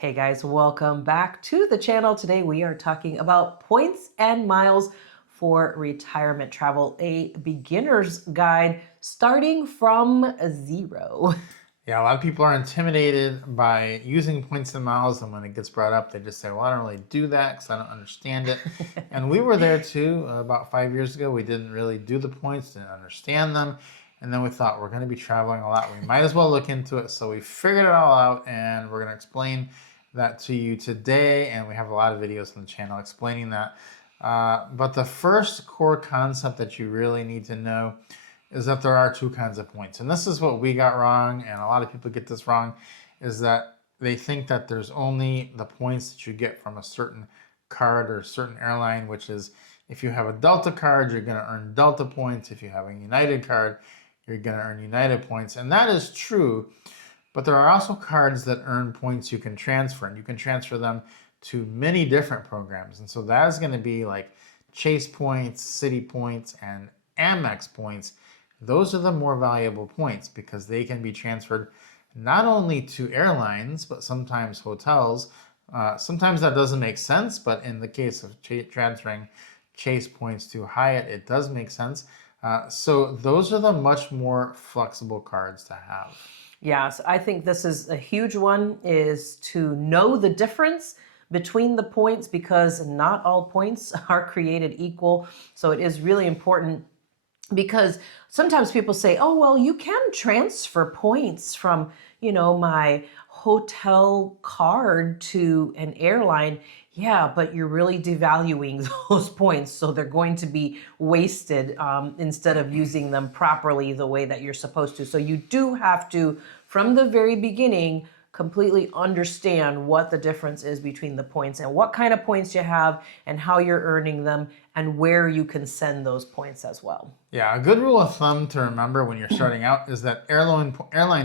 Hey guys, welcome back to the channel. Today we are talking about points and miles for retirement travel, a beginner's guide starting from zero. Yeah, a lot of people are intimidated by using points and miles, and when it gets brought up, they just say, well, I don't really do that because I don't understand it. And we were there too about 5 years ago. We didn't really do the points, didn't understand them. And then we thought, we're going to be traveling a lot. We might as well look into it. So we figured it all out, and we're going to explain that to you today. And we have a lot of videos on the channel explaining that. But the first core concept that you really need to know is that there are two kinds of points. And this is what we got wrong, and a lot of people get this wrong, is that they think that there's only the points that you get from a certain card or a certain airline, which is if you have a Delta card, you're going to earn Delta points. If you have a United card, you're going to earn United points. And that is true, but there are also cards that earn points you can transfer, and you can transfer them to many different programs. And so that is going to be like Chase points, City points, and Amex points. Those are the more valuable points because they can be transferred not only to airlines, but sometimes hotels. Sometimes that doesn't make sense, but in the case of transferring Chase points to Hyatt, it does make sense. So those are the much more flexible cards to have. Yes, I think this is a huge one, is to know the difference between the points because not all points are created equal. So it is really important because sometimes people say, oh, well, you can transfer points from, my hotel card to an airline. Yeah, but you're really devaluing those points. So they're going to be wasted instead of using them properly the way that you're supposed to. So you do have to, from the very beginning, completely understand what the difference is between the points and what kind of points you have and how you're earning them and where you can send those points as well. Yeah, a good rule of thumb to remember when you're starting out is that airline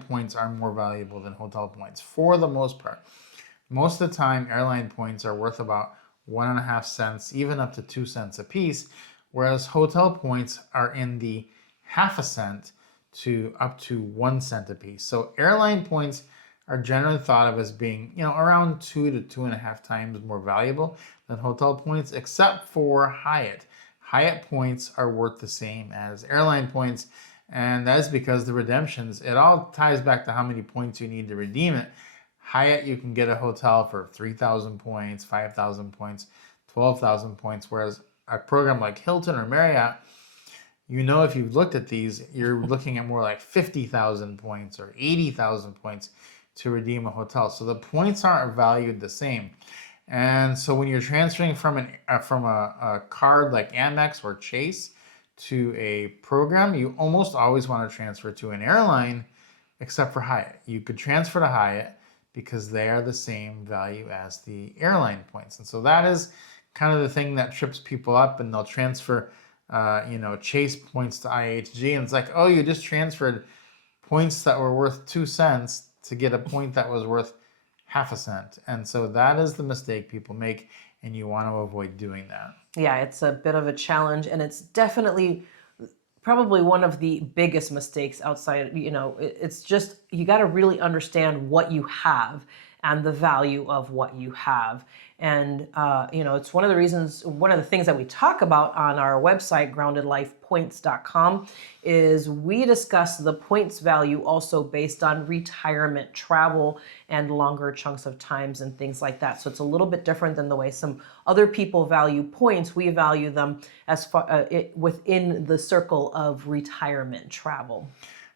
points are more valuable than hotel points for the most part. Most of the time, airline points are worth about 1.5 cents, even up to 2 cents a piece, whereas hotel points are in the half a cent to up to 1 cent a piece. So airline points are generally thought of as being, around 2 to 2.5 times more valuable than hotel points, except for Hyatt. Hyatt points are worth the same as airline points, and that is because the redemptions, it all ties back to how many points you need to redeem it. Hyatt, you can get a hotel for 3,000 points, 5,000 points, 12,000 points, whereas a program like Hilton or Marriott, if you've looked at these, you're looking at more like 50,000 points or 80,000 points to redeem a hotel. So the points aren't valued the same. And so when you're transferring from a card like Amex or Chase to a program, you almost always want to transfer to an airline, except for Hyatt. You could transfer to Hyatt because they are the same value as the airline points. And so that is kind of the thing that trips people up, and they'll transfer Chase points to IHG, and it's like, oh, you just transferred points that were worth 2 cents to get a point that was worth half a cent. And so that is the mistake people make, and you want to avoid doing that. Yeah, it's a bit of a challenge, and it's definitely probably one of the biggest mistakes outside, it's just, you got to really understand what you have and the value of what you have. And, it's one of the things that we talk about on our website, groundedlifepoints.com, is we discuss the points value also based on retirement travel and longer chunks of times and things like that. So it's a little bit different than the way some other people value points. We value them as far within the circle of retirement travel.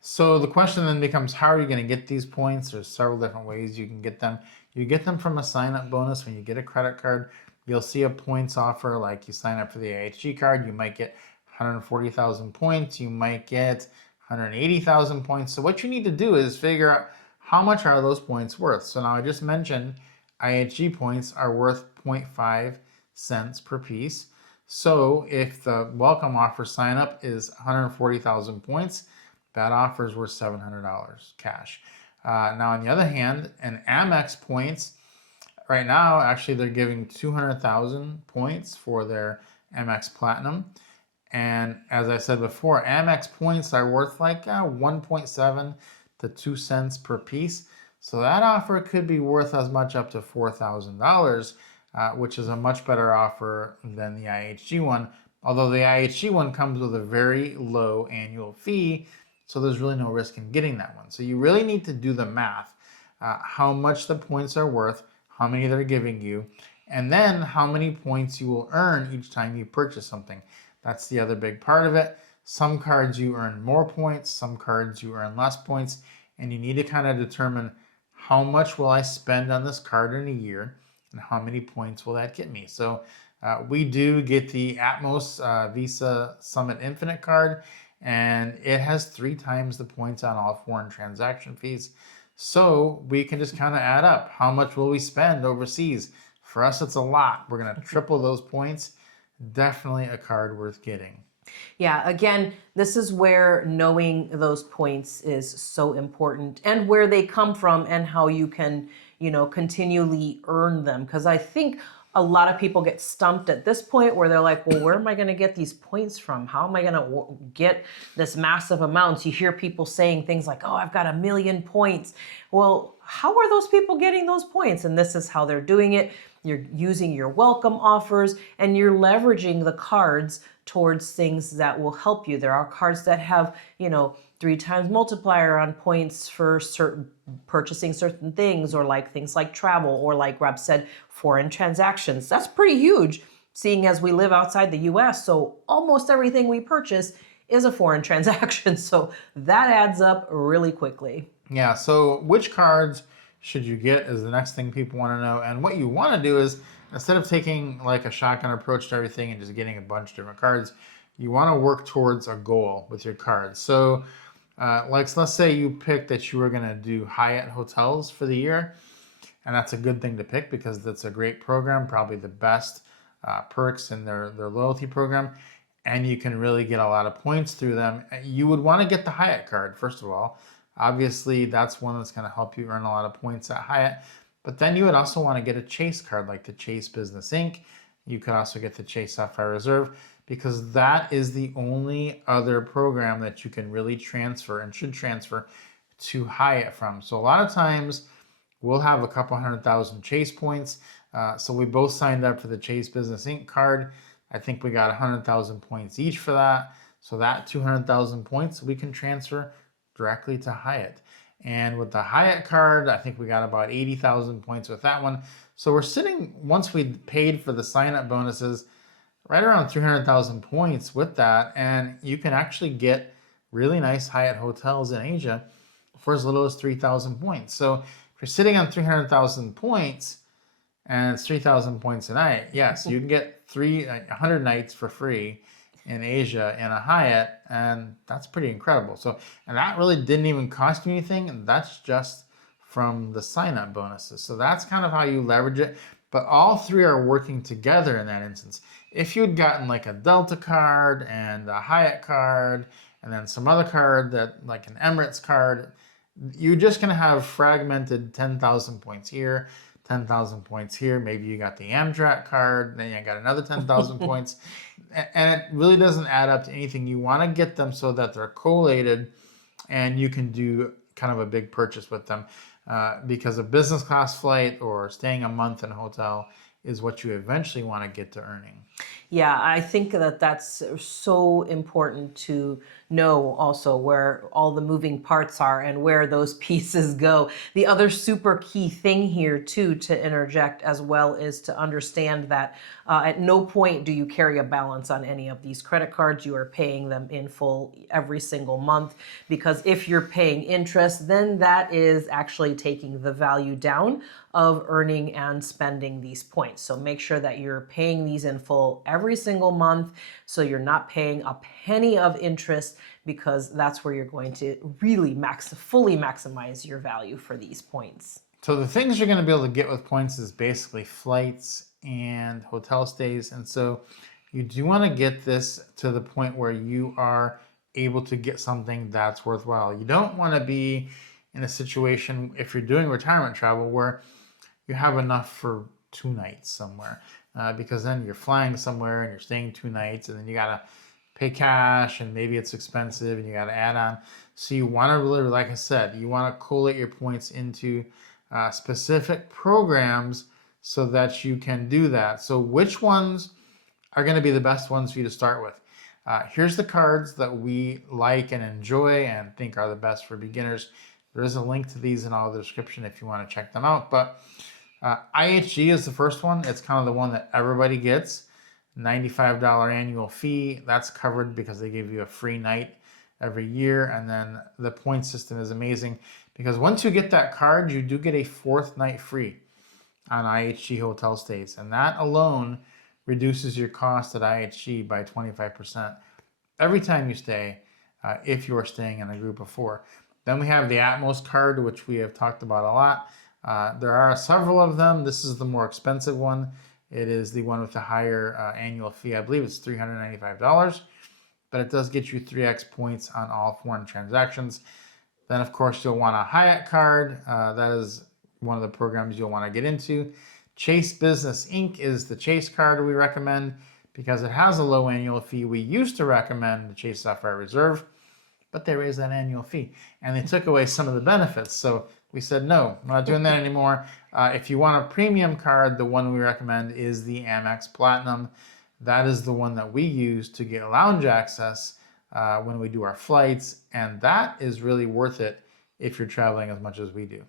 So the question then becomes, how are you going to get these points? There's several different ways you can get them. You get them from a sign-up bonus. When you get a credit card, you'll see a points offer, like you sign up for the IHG card, you might get 140,000 points, you might get 180,000 points. So what you need to do is figure out how much are those points worth. So now I just mentioned IHG points are worth 0.5 cents per piece. So if the welcome offer sign up is 140,000 points, that offer is worth $700 cash. Now, on the other hand, an Amex points, right now, actually, they're giving 200,000 points for their Amex Platinum. And as I said before, Amex points are worth like 1.7 to 2 cents per piece. So that offer could be worth as much up to $4,000, which is a much better offer than the IHG one. Although the IHG one comes with a very low annual fee, so there's really no risk in getting that one. So you really need to do the math, how much the points are worth, how many they're giving you, and then how many points you will earn each time you purchase something. That's the other big part of it. Some cards you earn more points, some cards you earn less points, and you need to kind of determine how much will I spend on this card in a year and how many points will that get me. So we do get the Atmos Visa Summit Infinite card, and it has 3 times the points on all foreign transaction fees. So we can just kind of add up how much will we spend overseas. For us, it's a lot. We're going to triple those points. Definitely a card worth getting. Yeah, again, this is where knowing those points is so important, and where they come from and how you can, continually earn them. Because I think a lot of people get stumped at this point where they're like, well, where am I going to get these points from? How am I going to get this massive amounts? You hear people saying things like, oh, I've got 1 million points. Well, how are those people getting those points? And this is how they're doing it. You're using your welcome offers, and you're leveraging the cards towards things that will help you. There are cards that have, 3 times multiplier on points for purchasing certain things, or like things like travel, or like Rob said, foreign transactions. That's pretty huge, seeing as we live outside the US. So almost everything we purchase is a foreign transaction. So that adds up really quickly. Yeah, so which cards should you get is the next thing people want to know. And what you want to do is, instead of taking like a shotgun approach to everything and just getting a bunch of different cards, you want to work towards a goal with your cards. So let's say you picked that you were going to do Hyatt hotels for the year. And that's a good thing to pick because that's a great program, probably the best perks in their loyalty program. And you can really get a lot of points through them. You would want to get the Hyatt card, first of all. Obviously, that's one that's going to help you earn a lot of points at Hyatt. But then you would also want to get a Chase card, like the Chase Business Inc. You could also get the Chase Sapphire Reserve, because that is the only other program that you can really transfer and should transfer to Hyatt from. So a lot of times we'll have a couple 100,000 Chase points. So we both signed up for the Chase Business Inc. card. I think we got 100,000 points each for that. So that 200,000 points we can transfer directly to Hyatt. And with the Hyatt card, I think we got about 80,000 points with that one. So we're sitting, once we paid for the sign-up bonuses, right around 300,000 points with that. And you can actually get really nice Hyatt hotels in Asia for as little as 3,000 points. So if you're sitting on 300,000 points and it's 3,000 points a night, yes, you can get 100 nights for free in Asia in a Hyatt, and that's pretty incredible. So, and that really didn't even cost you anything, and that's just from the sign-up bonuses. So that's kind of how you leverage it. But all 3 are working together in that instance. If you'd gotten like a Delta card and a Hyatt card, and then some other card that like an Emirates card, you're just gonna have fragmented 10,000 points here, 10,000 points here. Maybe you got the Amtrak card, then you got another 10,000 points. And it really doesn't add up to anything. You want to get them so that they're collated and you can do kind of a big purchase with them, because a business class flight or staying a month in a hotel is what you eventually want to get to earning. Yeah, I think that that's so important to know also, where all the moving parts are and where those pieces go. The other super key thing here too to interject as well is to understand that at no point do you carry a balance on any of these credit cards. You are paying them in full every single month, because if you're paying interest, then that is actually taking the value down of earning and spending these points. So make sure that you're paying these in full every single month, so you're not paying a penny of interest, because that's where you're going to really fully maximize your value for these points. So the things you're going to be able to get with points is basically flights and hotel stays. And so you do want to get this to the point where you are able to get something that's worthwhile. You don't want to be in a situation, if you're doing retirement travel, where you have enough for 2 nights somewhere, because then you're flying somewhere and you're staying 2 nights, and then you got to pay cash and maybe it's expensive and you got to add on. So you want to really, like I said, you want to collate your points into specific programs so that you can do that. So which ones are going to be the best ones for you to start with? Here's the cards that we like and enjoy and think are the best for beginners. There is a link to these in all the description if you want to check them out. But IHG is the first one. It's kind of the one that everybody gets. $95 annual fee. That's covered because they give you a free night every year. And then the point system is amazing because once you get that card, you do get a 4th night free on IHG hotel stays. And that alone reduces your cost at IHG by 25% every time you stay if you are staying in a group of 4. Then we have the Atmos card, which we have talked about a lot. There are several of them. This is the more expensive one. It is the one with the higher annual fee. I believe it's $395, but it does get you 3x points on all foreign transactions. Then, of course, you'll want a Hyatt card. That is one of the programs you'll want to get into. Chase Business Inc. is the Chase card we recommend because it has a low annual fee. We used to recommend the Chase Sapphire Reserve, but they raised that annual fee and they took away some of the benefits. So we said, no, we're not doing that anymore. If you want a premium card, the one we recommend is the Amex Platinum. That is the one that we use to get lounge access when we do our flights. And that is really worth it if you're traveling as much as we do.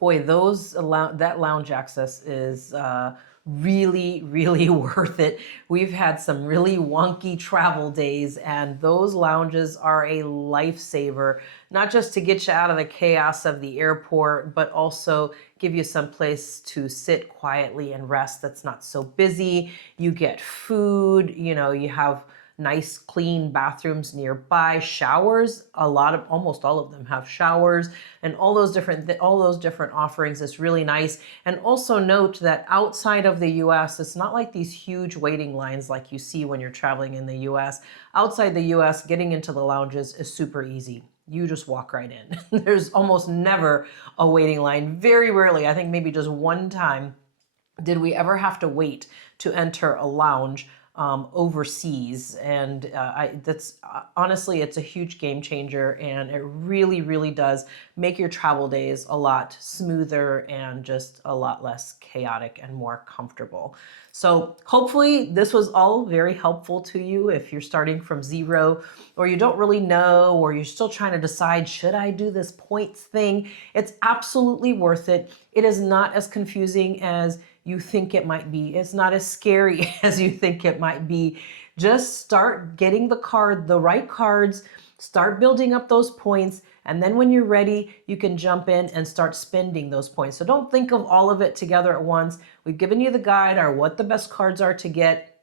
Boy, that lounge access is really, really worth it. We've had some really wonky travel days, and those lounges are a lifesaver, not just to get you out of the chaos of the airport, but also give you some place to sit quietly and rest that's not so busy. You get food, you know, you have nice clean bathrooms nearby, showers. Almost all of them have showers, and all those different offerings is really nice. And also note that outside of the US, it's not like these huge waiting lines like you see when you're traveling in the US. Outside the US, getting into the lounges is super easy. You just walk right in. There's almost never a waiting line. Very rarely, I think maybe just one time, did we ever have to wait to enter a lounge overseas. And that's honestly, it's a huge game changer, and it really, really does make your travel days a lot smoother and just a lot less chaotic and more comfortable. So hopefully this was all very helpful to you if you're starting from zero, or you don't really know, or you're still trying to decide, should I do this points thing? It's absolutely worth it. It is not as confusing as you think it might be. It's not as scary as you think it might be. Just start getting the right cards, start building up those points, and then when you're ready, you can jump in and start spending those points. So don't think of all of it together at once. We've given you the guide on what the best cards are to get,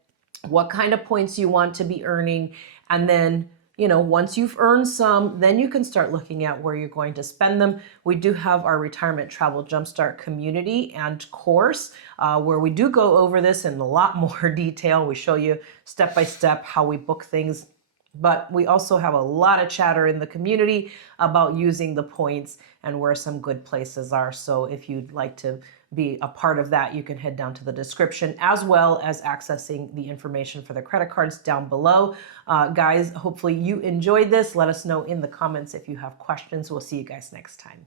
what kind of points you want to be earning, and then once you've earned some, then you can start looking at where you're going to spend them. We do have our Retirement Travel Jumpstart community and course where we do go over this in a lot more detail. We show you step by step how we book things. But we also have a lot of chatter in the community about using the points and where some good places are. So if you'd like to be a part of that, you can head down to the description, as well as accessing the information for the credit cards down below. Guys, hopefully you enjoyed this. Let us know in the comments if you have questions. We'll see you guys next time.